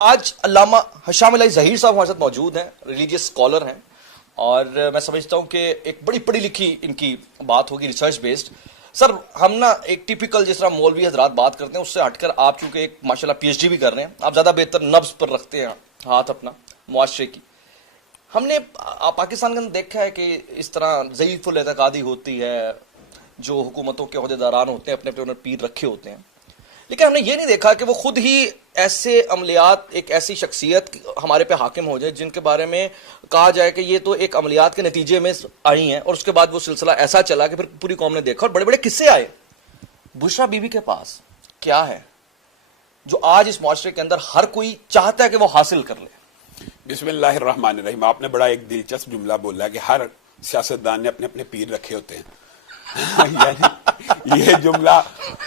آج علامہ حشام الہی ظہیر صاحب ہمارے ساتھ موجود ہیں، ریلیجیس اسکالر ہیں، اور میں سمجھتا ہوں کہ ایک بڑی پڑھی لکھی ان کی بات ہوگی، ریسرچ بیسڈ. سر ہم نا ایک ٹیپیکل جس طرح مولوی حضرات بات کرتے ہیں اس سے ہٹ کر آپ چونکہ ایک ماشاءاللہ پی ایچ ڈی بھی کر رہے ہیں، آپ زیادہ بہتر نبض پر رکھتے ہیں ہاتھ اپنا معاشرے کی. ہم نے پاکستان کے اندر دیکھا ہے کہ اس طرح ضعیف الاعتقادی ہوتی ہے، جو حکومتوں کے عہدیداران ہوتے ہیں اپنے اپنے انہوں پیر رکھے ہوتے ہیں، لیکن ہم نے یہ نہیں دیکھا کہ وہ خود ہی ایسے عملیات، ایک ایسی شخصیت ہمارے پہ حاکم ہو جائے جن کے بارے میں کہا جائے کہ یہ تو ایک عملیات کے نتیجے میں آئی ہیں، اور اس کے بعد وہ سلسلہ ایسا چلا کہ پھر پوری قوم نے دیکھا اور بڑے بڑے قصے آئے. بشرا بی بی کے پاس کیا ہے جو آج اس معاشرے کے اندر ہر کوئی چاہتا ہے کہ وہ حاصل کر لے؟ بسم اللہ الرحمن الرحیم. آپ نے بڑا ایک دلچسپ جملہ بولا کہ ہر سیاستدان نے اپنے اپنے پیر رکھے ہوتے ہیں. یعنی یہ جملہ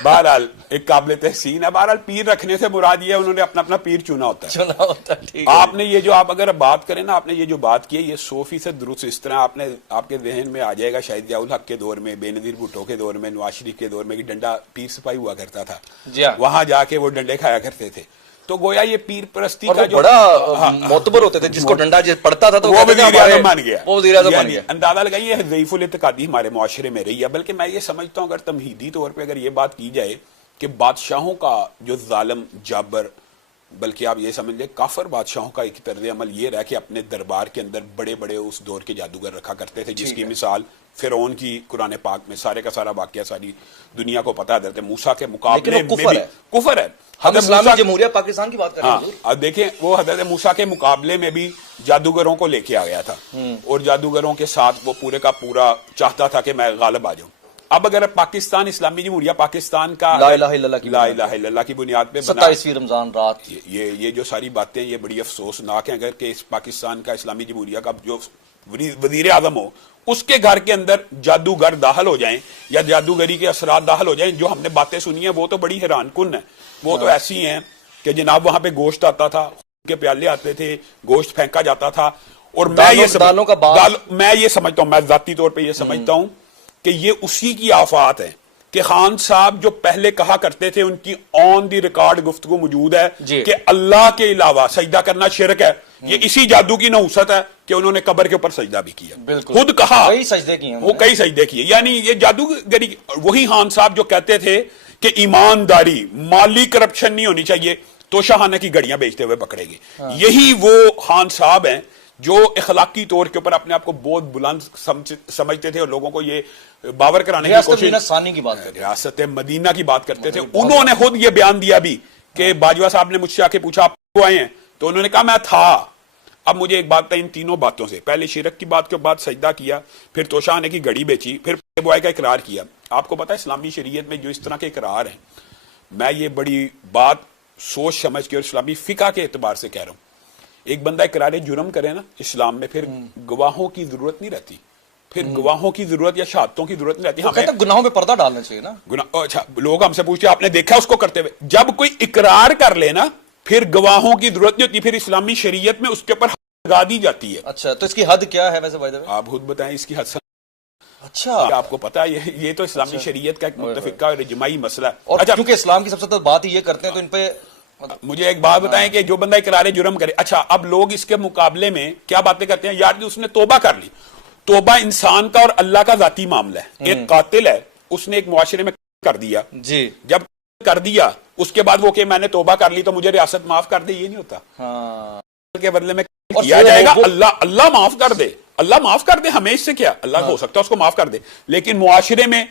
بہرحال ایک قابل تحسین ہے. بہرحال پیر رکھنے سے مراد یہ ہے انہوں نے اپنا اپنا پیر چنا ہوتا ہے. آپ نے یہ جو آپ اگر بات کریں نا، آپ نے یہ جو بات کی ہے یہ 100% درست. اس طرح آپ کے ذہن میں آ جائے گا شاید ضیاء الحق کے دور میں، بے نظیر بھٹو کے دور میں، نواز شریف کے دور میں کہ ڈنڈا پیر سپاہی ہوا کرتا تھا، وہاں جا کے وہ ڈنڈے کھایا کرتے تھے. تو گویا یہ پیر پرستی کا جو بڑا معتبر ہوتے تھے، جس کو ڈنڈا پڑتا تھا تو وہ وزیر اعظم بن گیا. وہ وزیر اعظم بن گیا. اندازہ لگائیے ضعیف الاعتقادی ہمارے معاشرے میں رہی ہے. بلکہ میں یہ سمجھتا ہوں اگر تمہیدی طور پہ اگر یہ بات کی جائے کہ بادشاہوں کا جو ظالم جابر، بلکہ آپ یہ سمجھ لیں کافر بادشاہوں کا ایک طرز عمل یہ رہا کہ اپنے دربار کے اندر بڑے بڑے اس دور کے جادوگر رکھا کرتے تھے، جس کی مثال فرعون کی قرآن پاک میں سارے کا سارا واقعہ ساری دنیا کو پتا ہے. حضرت موسیٰ کے مقابلے میں بھی کفر ہے. ہم اسلامی جمہوریہ پاکستان کی بات کر رہے ہیں. اب دیکھیں وہ حضرت موسیٰ کے مقابلے میں بھی جادوگروں کو لے کے آ گیا تھا، اور جادوگروں کے ساتھ وہ پورے کا پورا چاہتا تھا کہ میں غالب آ جاؤں. اب اگر پاکستان اسلامی جمہوریہ پاکستان کا لا الہ الا اللہ کی بنیاد پہ 27ویں رمضان رات، یہ جو ساری باتیں یہ بڑی افسوسناک ہیں. اگر کہ اس پاکستان کا اسلامی جمہوریہ کا جو وزیر اعظم ہو اس کے گھر کے اندر جادوگر داخل ہو جائیں یا جادوگری کے اثرات داخل ہو جائیں، جو ہم نے باتیں سنی ہیں وہ تو بڑی حیران کن ہیں. وہ تو ایسی ہیں کہ جناب وہاں پہ گوشت آتا تھا، کے پیالے آتے تھے، گوشت پھینکا جاتا تھا. اور میں یہ سمجھتا ہوں، میں ذاتی طور پہ یہ سمجھتا ہوں کہ یہ اسی کی آفات ہے کہ خان صاحب جو پہلے کہا کرتے تھے، ان کی آن دی ریکارڈ گفتگو موجود ہے کہ اللہ کے علاوہ سجدہ کرنا شرک ہے. یہ اسی جادو کی نحوست ہے کہ انہوں نے قبر کے اوپر سجدہ بھی کیا، خود کہا وہ کئی سجدے کیے. یعنی یہ جادوگری وہی خان صاحب جو کہتے تھے کہ ایمانداری، مالی کرپشن نہیں ہونی چاہیے تو شاہانہ کی گڑیاں بیچتے ہوئے پکڑے گے. یہی وہ خان صاحب ہیں جو اخلاقی طور کے اوپر اپنے آپ کو بہت بلند سمجھتے تھے اور لوگوں کو یہ باور کرانے کی کوشش، ریاست مدینہ کی بات کرتے تھے. انہوں نے خود یہ بیان دیا بھی کہ باجوہ صاحب نے مجھ سے آ کے پوچھا آپ کو آئے ہیں، تو انہوں نے کہا میں تھا. اب مجھے ایک بات ان تینوں باتوں سے، پہلے شرک کی بات کے بعد سجدہ کیا، پھر توشہ آنے کی گھڑی بیچی، پھر بوائے کا اقرار کیا. آپ کو پتا ہے اسلامی شریعت میں جو اس طرح کے اقرار ہیں، میں یہ بڑی بات سوچ سمجھ کے اور اسلامی فقہ کے اعتبار سے کہہ رہا ہوں. ایک بندہ اقرار جرم کرے نا اسلام میں، پھر گواہوں کی ضرورت نہیں رہتی، پھر گواہوں کی ضرورت یا شہادتوں کی ضرورت نہیں رہتی. ہمیں گناہوں پہ پردہ ڈالنا چاہیے نا. اچھا، لوگ ہم سے پوچھتے ہیں آپ نے دیکھا اس کو کرتے ہوئے؟ جب کوئی اقرار کر لے نا پھر گواہوں کی ضرورت نہیں ہوتی، پھر اسلامی شریعت میں اس کے اوپر لگا دی جاتی ہے. اچھا، تو اس کی حد کیا ہے ویسے بھائی؟ آپ خود بتائیں اس کی حد. اچھا، آپ کو پتا ہے یہ تو اسلامی شریعت کا ایک متفقہ اور اجماعی مسئلہ ہے. اور کیونکہ اسلام کی سب سے زیادہ بات ہی یہ کرتے ہیں تو ان پہ مجھے ایک بات بتائیں کہ جو بندہ اقرار جرم کرے، اچھا اب لوگ اس کے مقابلے میں کیا باتیں کرتے ہیں؟ یار اس نے توبہ کر لی. توبہ انسان کا اور اللہ کا ذاتی معاملہ ہے. ایک قاتل ہے، اس نے ایک معاشرے میں کر دیا، جب کر دیا اس کے بعد وہ کہ میں نے توبہ کر لی تو مجھے ریاست معاف کر دے، یہ نہیں ہوتا. کے بدلے میں کیا جائے گا اللہ معاف کر دے، اللہ معاف کر دے، ہمیں اس سے کیا، اللہ ہو سکتا ہے اس کو معاف کر دے، لیکن معاشرے میں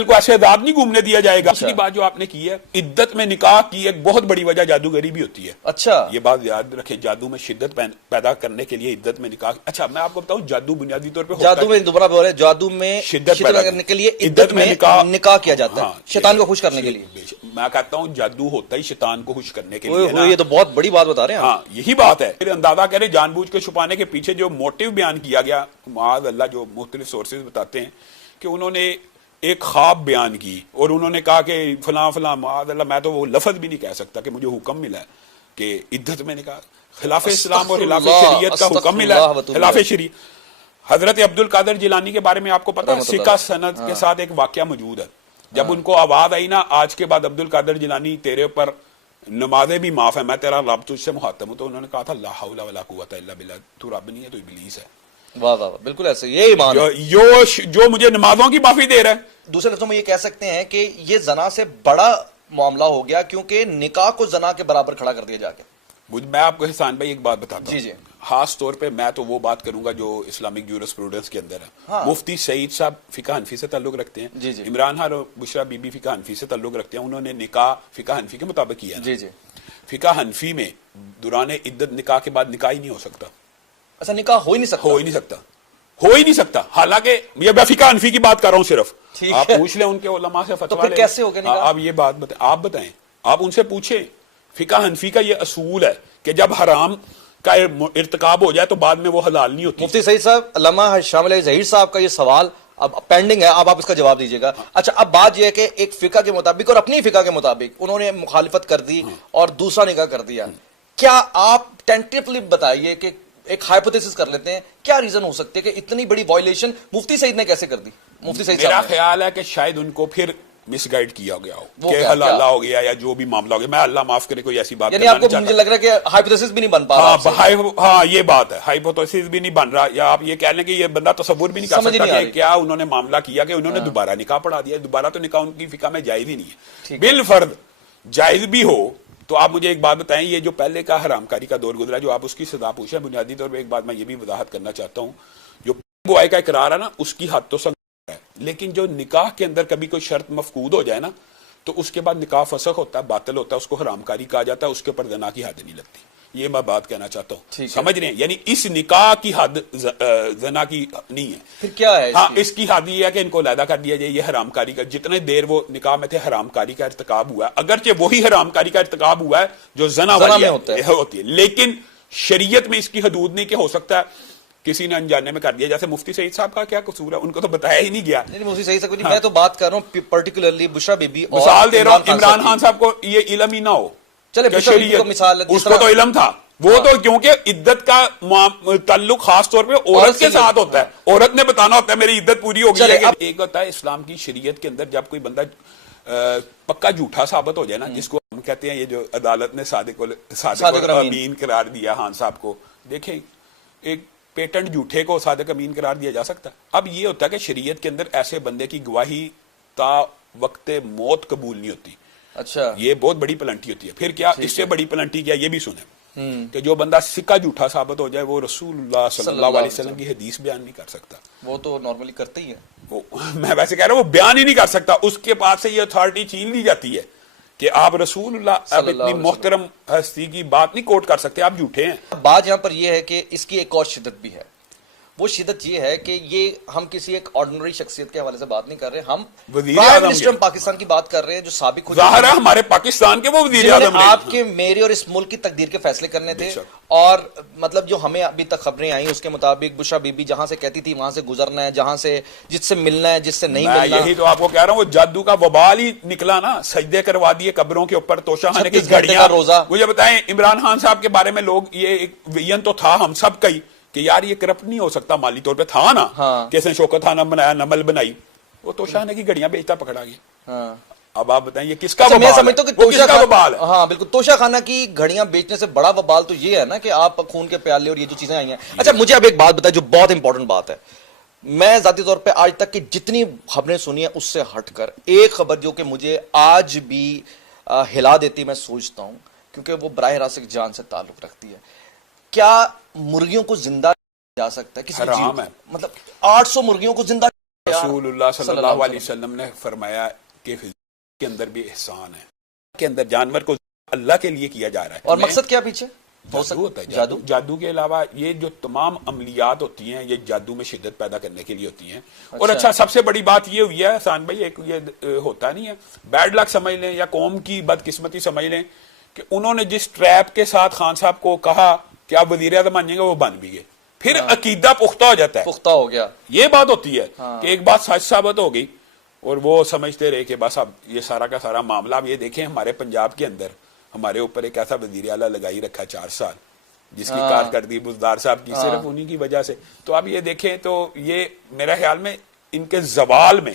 کو ایسے آزاد نہیں گھومنے دیا جائے گا. دوسری بات جو آپ نے کی ہے، عدت میں نکاح کی ایک بہت بڑی وجہ جادوگری بھی ہوتی ہے. اچھا، یہ بات یاد رکھے، جادو میں شدت پیدا کرنے کے لیے عدت میں نکاح. اچھا میں آپ کو بتاؤں جادو بنیادی طور پہ جادو میں دوبارہ بول رہے ہیں، جادو میں شدت پیدا کرنے کے لیے عدت میں نکاح کیا جاتا ہے، شیطان کو خوش کرنے کے لیے. میں کہتا ہوں جادو ہوتا ہی شیطان کو خوش کرنے کے لیے. یہ تو بہت بڑی بات بتا رہے ہیں. ہاں یہی بات ہے. پھر اندازہ کریں جان بوجھ کے چھپانے کے پیچھے جو موٹیو بیان کیا گیا، معاذ اللہ جو مختلف سورسز بتاتے ہیں کہ انہوں نے ایک خواب بیان کی اور انہوں نے کہا کہ فلاں فلاں، معاذ اللہ میں تو وہ لفظ بھی نہیں کہہ سکتا کہ مجھے حکم ملا ہے کہ عدت میں نے کہا خلاف اسلام اور خلاف شریعت کا حکم ملا ہے، خلاف شریعت. حضرت عبد القادر جیلانی کے بارے میں آپ کو پتا ہے سکہ سند کے ساتھ ایک واقعہ موجود ہے. جب ان کو آواز آئی نا آج کے بعد عبد القادر جیلانی تیرے اوپر نمازیں بھی معاف ہے، میں تیرا رب تجھ سے مخاطب ہوں، تو انہوں نے کہا تھا لا حول ولا قوت الا باللہ، تو رب نہیں ہے تو ابلیس ہے، واہ واہ واہ، بالکل ایسے یہ ایمان ہے۔ جو مجھے نمازوں کی معافی دے رہا ہے۔ دوسرے لفظوں میں یہ کہہ سکتے ہیں کہ یہ زنا سے بڑا معاملہ ہو گیا، کیونکہ نکاح کو زنا کے برابر کھڑا کر دیا جا کے۔ میں آپ کو احسان بھائی ایک بات بتاتا ہوں، جی۔ خاص طور پہ میں تو وہ بات کروں گا جو اسلامک جورسپروڈنس کے اندر ہے۔ ہاں۔ مفتی سعید صاحب فقہ حنفی سے تعلق رکھتے ہیں، جی۔ عمران خان اور بشرا بی بی فقہ حنفی سے تعلق رکھتے ہیں، انہوں نے نکاح فقہ حنفی کے مطابق کیا ہے۔ جی۔ فقہ حنفی میں دوران عدت نکاح کے بعد نکاح ہی نہیں ہو سکتا، اچھا، نکاح ہو ہی نہیں سکتا؟ ہو ہی نہیں سکتا، حالانکہ یہ میں فقہ حنفی کی بات کر رہا ہوں صرف، ٹھیک آپ ہے۔ پوچھ لیں ان کے علماء سے، تو فتویٰ پھر لیں۔ کیسے ہو گیا نکاح؟ آپ یہ بات آپ بتائیں، آپ ان سے پوچھیں، فقہ حنفی کا یہ اصول ہے کہ جب حرام کا ارتکاب ہو جائے تو بعد میں وہ حلال نہیں ہوتی۔ مفتی سعید صاحب، علامہ شامل علی ظہیر صاحب کا یہ سوال اب پینڈنگ ہے، اب آپ اس کا جواب دیجیے گا۔ اچھا، اب بات یہ ہے کہ ایک فقہ کے مطابق اور اپنی فقہ کے مطابق انہوں نے مخالفت کر دی اور دوسرا نکاح کر دیا، کیا آپ ٹینٹیولی بتائیے کہ ایک ہائپوتھیسس کر لیتے ہیں، کیا ریزن ہو سکتے کہ اتنی بڑی وائلیشن مفتی سعید نے کیسے کر دی؟ مفتی سعید میرا صاحب نے خیال ہے کہ شاید ان کو پھر مس گائیڈ کیا گیا ہو وہ کہ کیا حلالہ ہو گیا یا جو بھی معاملہ ہو گیا، میں اللہ معاف کرے کوئی ایسی بات یعنی کرنا آپ کو نہیں چاہتا۔ مجھے لگ رہا ہے کہ ہائپوتھیسس بھی نہیں بن پا رہا۔ ہاں یہ بات ہے، ہائپوتھیسس بھی نہیں بن رہا، یا آپ یہ کہہ لیں کہ یہ بندہ تصور بھی نہیں کر سمجھ سکتا نہیں آ کہ رہی۔ کیا انہوں نے معاملہ کیا کہ انہوں نے دوبارہ نکاح پڑھا دیا۔ دوبارہ تو نکاح ان کی فقہ میں جائز ہی نہیں ہے، بالفرض جائز بھی ہو تو آپ مجھے ایک بات بتائیں، یہ جو پہلے کا حرام کاری کا دور گزرا جو آپ اس کی سزا پوچھیں، بنیادی طور پہ ایک بات میں یہ بھی وضاحت کرنا چاہتا ہوں، جو گواہی کا اقرار ہے نا اس کی حد تو سنگ ہے، لیکن جو نکاح کے اندر کبھی کوئی شرط مفقود ہو جائے نا تو اس کے بعد نکاح فسخ ہوتا ہے، باطل ہوتا ہے، اس کو حرام کاری کہا جاتا ہے، اس کے اوپر زنا کی حد نہیں لگتی۔ یہ میں بات کہنا چاہتا ہوں، سمجھ رہے ہیں؟ یعنی اس نکاح کی حد زنا کی نہیں ہے۔ پھر کیا ہے؟ ہاں، اس کی حد یہ ہے کہ ان کو علیحدہ کر دیا جائے، یہ حرام کاری کا جتنے دیر وہ نکاح میں تھے حرام کاری کا ارتکاب ہوا ہے، اگرچہ وہی حرام کاری کا ارتکاب ہوا ہے جو زنا والی ہوتی ہے، لیکن شریعت میں اس کی حدود نہیں کہ ہو سکتا ہے کسی نے انجانے میں کر دیا۔ جیسے مفتی سعید صاحب کا کیا قصور ہے، ان کو تو بتایا ہی نہیں گیا۔ مفتی سعید صاحب میں تو بات کر رہا ہوں پرٹیکولرلی بشرا بی بی، مثال دے رہا ہوں، عمران خان صاحب کو یہ علم ہی نہ ہو، چلے بشرا بی بی کو مثال، اس کو تو علم تھا، وہ تو کیونکہ عدت کا تعلق خاص طور پہ عورت کے ساتھ ہوتا ہے، عورت نے بتانا ہوتا ہے میری عدت پوری ہو گئی ہے۔ ایک ہوتا ہے اسلام کی شریعت کے اندر جب کوئی بندہ پکا جھوٹا ثابت ہو جائے نا، جس کو ہم کہتے ہیں یہ جو عدالت نے صادق امین قرار دیا خان صاحب کو، دیکھیں ایک پیٹنٹ جھوٹے کو صادق امین قرار دیا جا سکتا ہے۔ اب یہ ہوتا ہے کہ شریعت کے اندر ایسے بندے کی گواہی تا وقت موت قبول نہیں ہوتی۔ اچھا، یہ بہت بڑی پلنٹی ہوتی ہے۔ پھر کیا اس سے بڑی پلنٹی کیا، یہ بھی سنیں کہ جو بندہ سکہ جھوٹا ثابت ہو جائے وہ رسول اللہ صلی اللہ علیہ وسلم کی حدیث بیان نہیں کر سکتا۔ وہ تو نارملی کرتے ہی ہیں، میں ویسے کہہ رہا ہوں وہ بیان ہی نہیں کر سکتا، اس کے پاس سے یہ اتھارٹی چھین لی جاتی ہے کہ آپ رسول اللہ اب اتنی محترم ہستی کی بات نہیں کوٹ کر سکتے، آپ جھوٹے ہیں۔ بات یہاں پر یہ ہے کہ اس کی ایک اور شدت بھی ہے، وہ شدت یہ ہے کہ یہ ہم کسی ایک آرڈنری شخصیت کے حوالے سے بات نہیں کر رہے، ہم پرائم منسٹر پاکستان کی بات کر رہے ہیں جو سابق ظاہر ہے ہمارے پاکستان کے وہ وزیر اعظم ہیں، آپ کے میرے اور اس ملک کی تقدیر کے فیصلے کرنے تھے، اور مطلب جو ہمیں ابھی تک خبریں آئیں اس کے مطابق بشرا بی بی جہاں سے کہتی تھی وہاں سے گزرنا ہے، جہاں سے جس سے ملنا ہے جس سے نہیں ملنا۔ یہی تو آپ کو کہہ رہا ہوں، وہ جادو کا وبال ہی نکلا نا، سجدے کروا دیے قبروں کے اوپر، توشہ خانے کی گھڑیاں۔ مجھے بتائیں عمران خان صاحب کے بارے میں لوگ یہ ایک ویژن تو تھا ہم سب کا ہی کہ یار یہ کرپٹ نہیں ہو سکتا، مالی طور پہ تھا نا، کس نے شوکت خانہ بنایا، نمل بنائی، وہ توشہ خانے کی گھڑیاں بیچتا پکڑا گیا۔ اب آپ بتائیں یہ کس کا وبال ہے؟ میں سمجھتا ہوں کہ توشہ وبال ہے۔ ہاں بالکل، توشہ خانہ کی گھڑیاں بیچنے سے بڑا وبال تو یہ ہے نا کہ آپ خون کے پیالے اور یہ جو چیزیں آئی ہیں۔ اچھا مجھے اب ایک بات بتائیں جو بہت امپورٹنٹ بات ہے، میں ذاتی طور پہ آج تک کی جتنی خبریں سنی ہیں اس سے ہٹ کر ایک خبر جو کہ مجھے آج بھی ہلا دیتی میں سوچتا ہوں کیونکہ وہ براہ راست جان سے تعلق رکھتی ہے، کیا مرغیوں کو زندہ جا سکتا ہے کسی حرام ہے، مطلب 800 مرغیوں کو زندہ؟ رسول اللہ صلی اللہ علیہ وسلم نے فرمایا کہ کے اندر بھی احسان ہے، کے اندر جانور کو اللہ کے لیے کیا جا رہا ہے، اور مقصد کیا پیچھے جادو ہوتا ہے۔ جادو کے علاوہ یہ جو تمام عملیات ہوتی ہیں یہ جادو میں شدت پیدا کرنے کے لیے ہوتی ہیں۔ اور اچھا سب سے بڑی بات یہ ہوئی ہے حسان بھائی، ایک یہ ہوتا نہیں ہے بیڈ لک سمجھ لیں یا قوم کی بدقسمتی سمجھ لیں کہ انہوں نے جس ٹریپ کے ساتھ خان صاحب کو کہا کہ آپ وزیر اعظم بن جائیں گے وہ بن بھی گئے، پھر عقیدہ پختہ ہو جاتا ہے، پختہ ہو گیا۔ یہ بات ہوتی ہے کہ ایک بات سچ ثابت ہو گئی اور وہ سمجھتے رہے کہ بس اب یہ سارا کا سارا معاملہ۔ اب یہ دیکھیں ہمارے پنجاب کے اندر ہمارے اوپر ایک ایسا وزیر اعلیٰ لگائی رکھا 4 سال جس کی کارکردگی بزدار صاحب کی صرف انہی کی وجہ سے۔ تو اب یہ دیکھیں تو یہ میرا خیال میں ان کے زوال میں